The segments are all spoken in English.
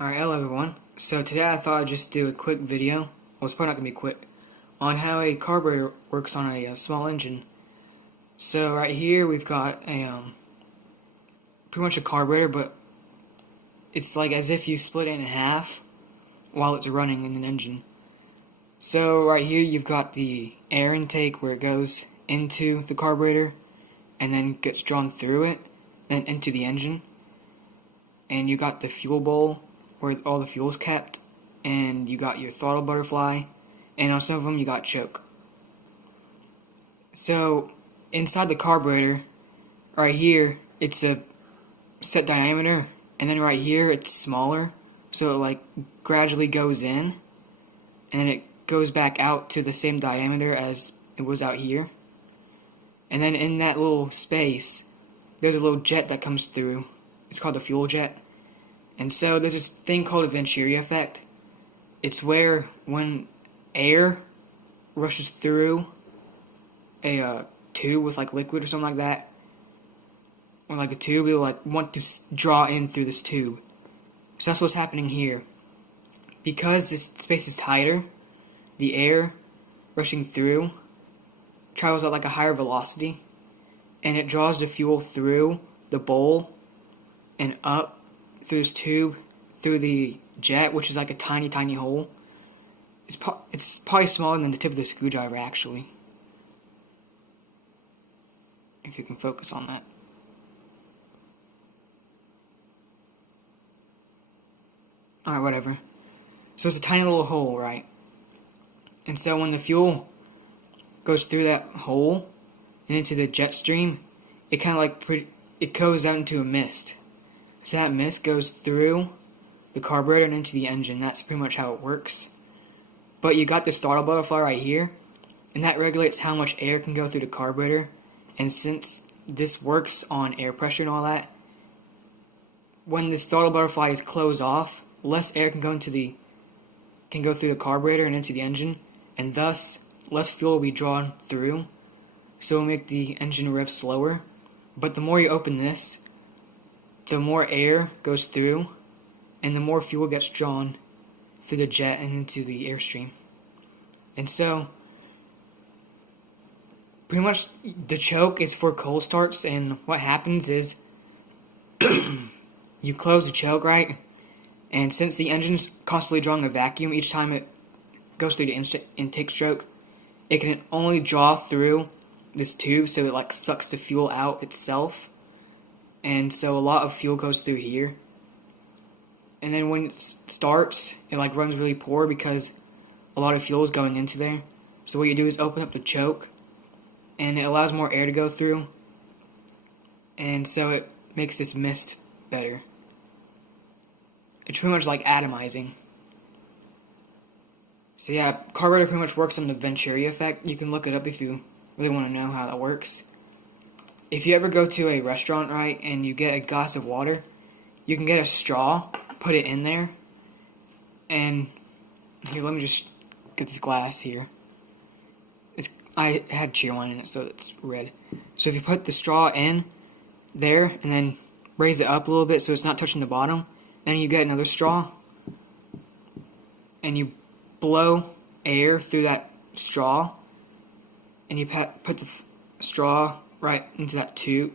Alright, hello everyone. So today I thought I'd just do a quick video, well it's probably not going to be quick, on how a carburetor works on a small engine. So right here we've got a, pretty much a carburetor, but it's like as if you split it in half while it's running in an engine. So right here you've got the air intake where it goes into the carburetor and then gets drawn through it and into the engine. And you got the fuel bowl where all the fuel's kept, and you got your throttle butterfly, and on some of them you got choke. So inside the carburetor, right here it's a set diameter, and then right here it's smaller, so it like gradually goes in, and it goes back out to the same diameter as it was out here. And then in that little space, there's a little jet that comes through. It's called the fuel jet. And so there's this thing called a Venturi effect. It's where when air rushes through a tube with like liquid or something like that, or like a tube, it'll like want to draw in through this tube. So that's what's happening here. Because this space is tighter, the air rushing through travels at like a higher velocity, and it draws the fuel through the bowl and up through this tube, through the jet, which is like a tiny hole. It's probably smaller than the tip of the screwdriver, actually. If you can focus on that. Alright, whatever. So it's a tiny little hole, right? And so when the fuel goes through that hole and into the jet stream, it kind of like it goes out into a mist. So that mist goes through the carburetor and into the engine. That's pretty much how it works. But you got this throttle butterfly right here, and that regulates how much air can go through the carburetor. And since this works on air pressure and all that, when this throttle butterfly is closed off, less air can go through the carburetor and into the engine, and thus less fuel will be drawn through. So it'll make the engine rev slower. But the more you open this, the more air goes through, and the more fuel gets drawn through the jet and into the airstream. And so, pretty much the choke is for cold starts, and what happens is you close the choke, right? And since the engine's constantly drawing a vacuum each time it goes through the intake stroke, it can only draw through this tube, so it like sucks the fuel out itself. And so a lot of fuel goes through here. And then when it starts, it like runs really poor because a lot of fuel is going into there. So what you do is open up the choke, and it allows more air to go through. And so it makes this mist better. It's pretty much like atomizing. So yeah, carburetor pretty much works on the Venturi effect. You can look it up if you really want to know how that works. If you ever go to a restaurant, right, and you get a glass of water, you can get a straw, put it in there, and here, let me just get this glass here. I had Cheerwine in it, so it's red. So if you put the straw in there, and then raise it up a little bit so it's not touching the bottom, then you get another straw, and you blow air through that straw, and you put the straw right into that tube,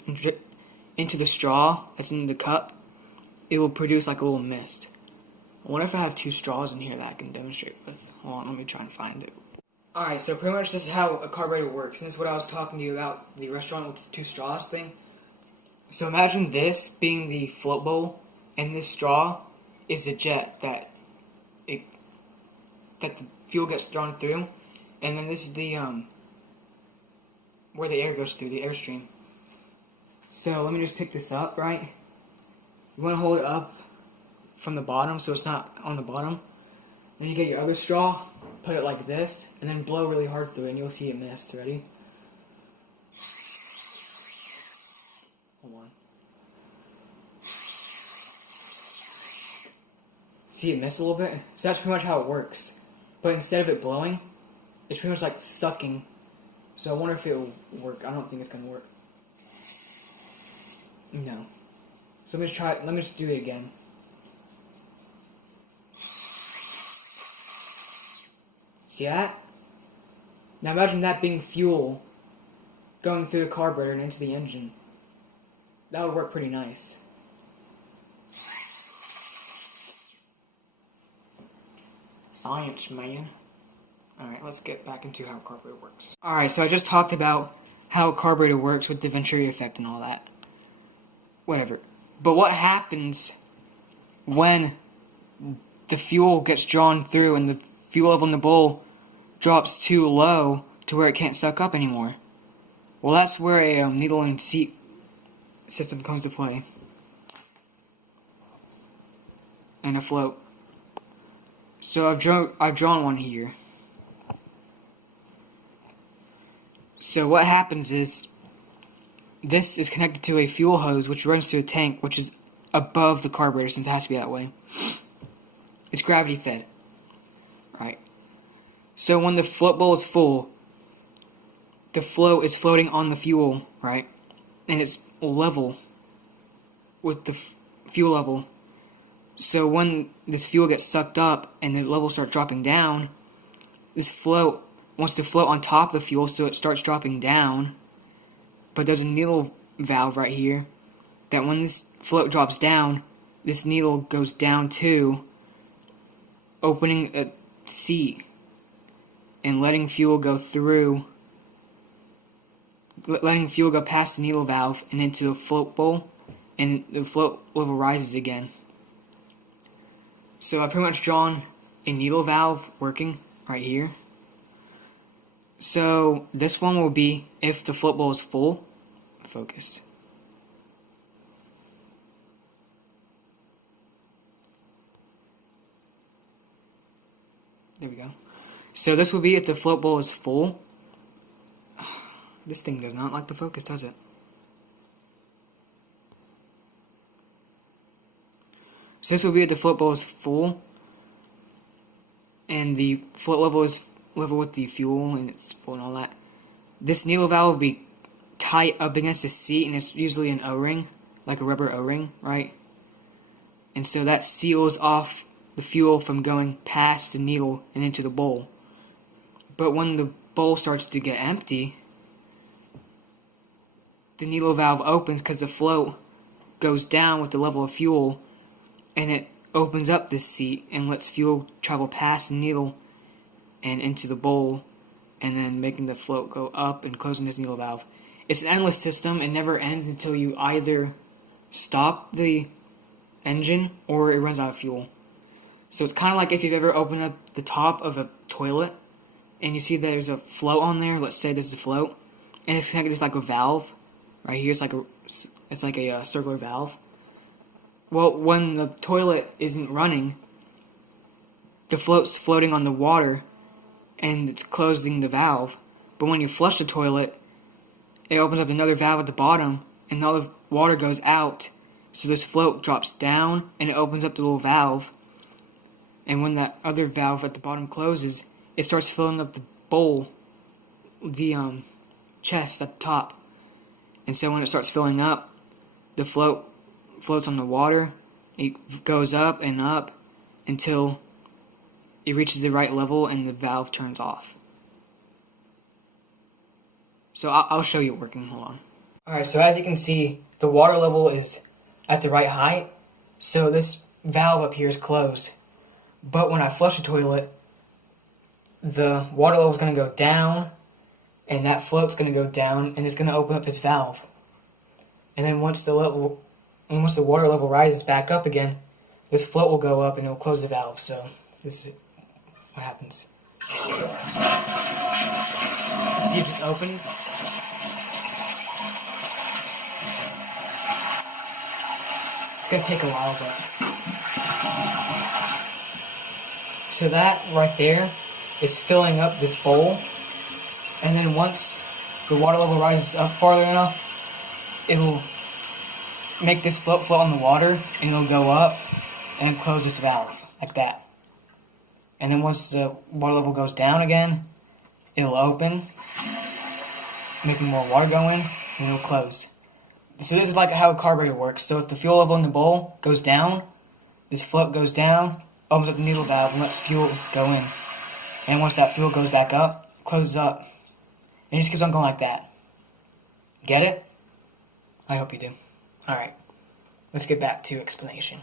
into the straw that's in the cup. It will produce like a little mist. I wonder if I have two straws in here that I can demonstrate with. Hold on, let me try and find it. Alright, so pretty much this is how a carburetor works, and this is what I was talking to you about, the restaurant with the two straws thing. So imagine this being the float bowl, and this straw is the jet that the fuel gets thrown through, and then this is the where the air goes through, the airstream. So let me just pick this up, right? You want to hold it up from the bottom so it's not on the bottom. Then you get your other straw, put it like this, and then blow really hard through it, and you'll see it mist. Ready? Hold on. See it mist a little bit? So that's pretty much how it works. But instead of it blowing, it's pretty much like sucking. So I wonder if it will work. I don't think it's going to work. No. So let me just do it again. See that? Now imagine that being fuel going through the carburetor and into the engine. That would work pretty nice. Science, man. Alright, let's get back into how a carburetor works. Alright, so I just talked about how a carburetor works with the Venturi effect and all that. Whatever. But what happens when the fuel gets drawn through and the fuel level in the bowl drops too low to where it can't suck up anymore? Well, that's where a needle and seat system comes to play. And a float. So I've drawn one here. So what happens is, this is connected to a fuel hose which runs to a tank which is above the carburetor, since it has to be that way. It's gravity fed. Right. So when the float bowl is full, the float is floating on the fuel, right? And it's level with the fuel level. So when this fuel gets sucked up and the levels start dropping down, this float wants to float on top of the fuel, so it starts dropping down. But there's a needle valve right here that when this float drops down, this needle goes down too, opening a seat and letting fuel go through, letting fuel go past the needle valve and into the float bowl, and the float level rises again. So I've pretty much drawn a needle valve working right here. So this one will be if the float bowl is full. Focus. There we go. So this will be if the float bowl is full. This thing does not like the focus, does it? So this will be if the float bowl is full and the float level is level with the fuel and it's full and all that. This needle valve will be tight up against the seat, and it's usually an O-ring, like a rubber O-ring, right? And so that seals off the fuel from going past the needle and into the bowl. But when the bowl starts to get empty, the needle valve opens because the float goes down with the level of fuel, and it opens up this seat and lets fuel travel past the needle and into the bowl, and then making the float go up and closing this needle valve. It's an endless system. It never ends until you either stop the engine or it runs out of fuel. So it's kind of like if you've ever opened up the top of a toilet and you see there's a float on there. Let's say this is a float, and it's connected to like a valve right here. It's like a circular valve. Well, when the toilet isn't running, the float's floating on the water and it's closing the valve. But when you flush the toilet, it opens up another valve at the bottom and all the water goes out. So this float drops down and it opens up the little valve. And when that other valve at the bottom closes, it starts filling up the bowl, the chest at the top. And so when it starts filling up, the float floats on the water. It goes up and up until it reaches the right level and the valve turns off. So I'll show you it working. Hold on. Alright, so as you can see, the water level is at the right height. So this valve up here is closed. But when I flush the toilet, the water level is going to go down, and that float's going to go down, and it's going to open up this valve. And then once the water level rises back up again, this float will go up and it will close the valve. So this is what happens. See it just open? It's going to take a while, but... So that right there is filling up this bowl, and then once the water level rises up farther enough, it'll make this float on the water, and it'll go up and close this valve, like that. And then once the water level goes down again, it'll open, making more water go in, and it'll close. So this is like how a carburetor works. So if the fuel level in the bowl goes down, this float goes down, opens up the needle valve, and lets fuel go in. And once that fuel goes back up, it closes up. And it just keeps on going like that. Get it? I hope you do. Alright, let's get back to explanation.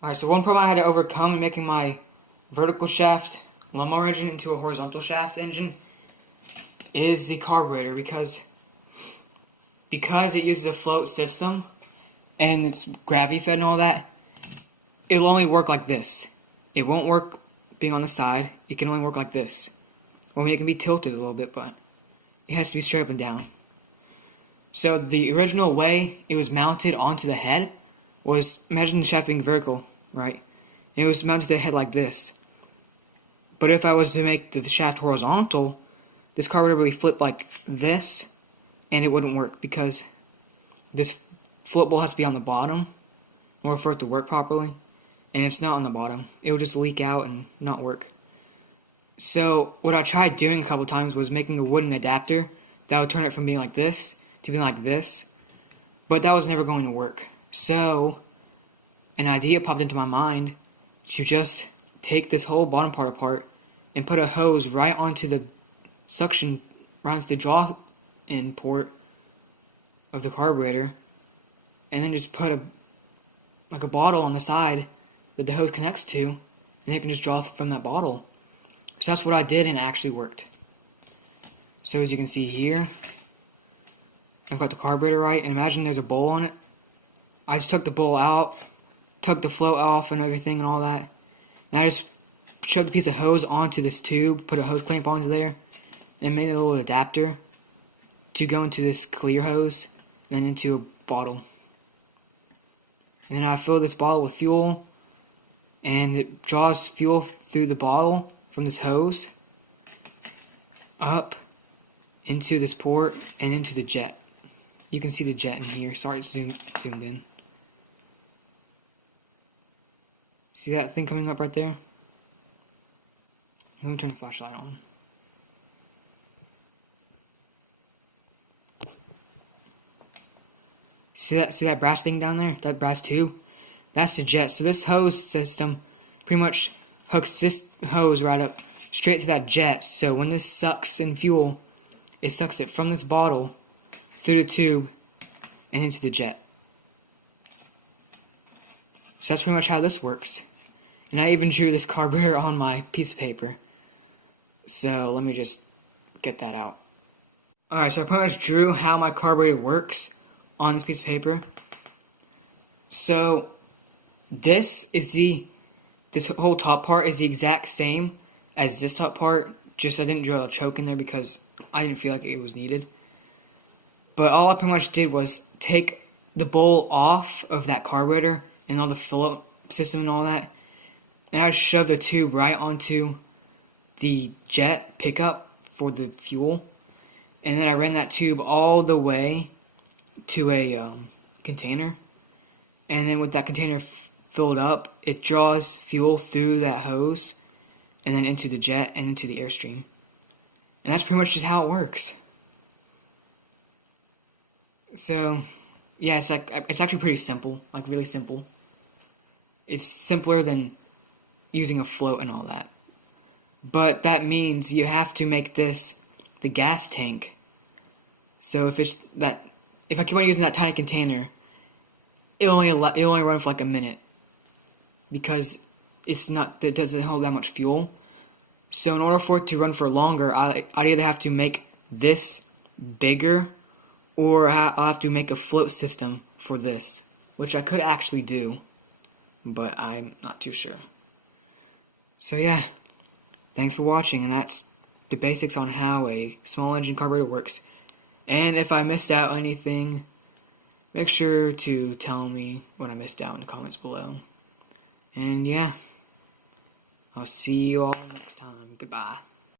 Alright, so one problem I had to overcome in making my vertical shaft lawnmower engine into a horizontal shaft engine is the carburetor, because it uses a float system and it's gravity fed and all that. It'll only work like this. It won't work being on the side. It can only work like this. Well, I mean, it can be tilted a little bit, but it has to be straight up and down. So the original way it was mounted onto the head was, imagine the shaft being vertical, right? And it was mounted to the head like this. But if I was to make the shaft horizontal, this carburetor would be flipped like this, and it wouldn't work because this float bowl has to be on the bottom in order for it to work properly, and it's not on the bottom. It would just leak out and not work. So what I tried doing a couple times was making a wooden adapter that would turn it from being like this to being like this, but that was never going to work. So an idea popped into my mind to just take this whole bottom part apart and put a hose right onto the suction, right onto the draw-in port of the carburetor, and then just put a bottle on the side that the hose connects to, and it can just draw from that bottle. So that's what I did, and it actually worked. So as you can see here, I've got the carburetor right, and imagine there's a bowl on it. I just took the bowl out, took the float off and everything and all that, and I just shoved a piece of hose onto this tube, put a hose clamp onto there, and made a little adapter to go into this clear hose and into a bottle. And then I fill this bottle with fuel, and it draws fuel through the bottle from this hose up into this port and into the jet. You can see the jet in here. Sorry, it's zoomed in. See that thing coming up right there? Let me turn the flashlight on. See that brass thing down there? That brass tube? That's the jet. So this hose system pretty much hooks this hose right up straight to that jet. So when this sucks in fuel, it sucks it from this bottle through the tube and into the jet. So that's pretty much how this works. And I even drew this carburetor on my piece of paper. So let me just get that out. Alright, so I pretty much drew how my carburetor works on this piece of paper. So this whole top part is the exact same as this top part, just I didn't drill a choke in there because I didn't feel like it was needed. But all I pretty much did was take the bowl off of that carburetor and all the fill-up system and all that, and I shoved the tube right onto the jet pickup for the fuel, and then I ran that tube all the way to a container, and then with that container filled up, it draws fuel through that hose and then into the jet and into the airstream. And that's pretty much just how it works. So yeah, it's actually pretty simple, like really simple. It's simpler than using a float and all that. But that means you have to make this the gas tank. So if I keep on using that tiny container, it'll only run for like a minute because it doesn't hold that much fuel. So in order for it to run for longer, I'd either have to make this bigger, or I'll have to make a float system for this, which I could actually do, but I'm not too sure. So yeah, thanks for watching, and that's the basics on how a small engine carburetor works. And if I missed out on anything, make sure to tell me what I missed out in the comments below. And yeah, I'll see you all next time. Goodbye.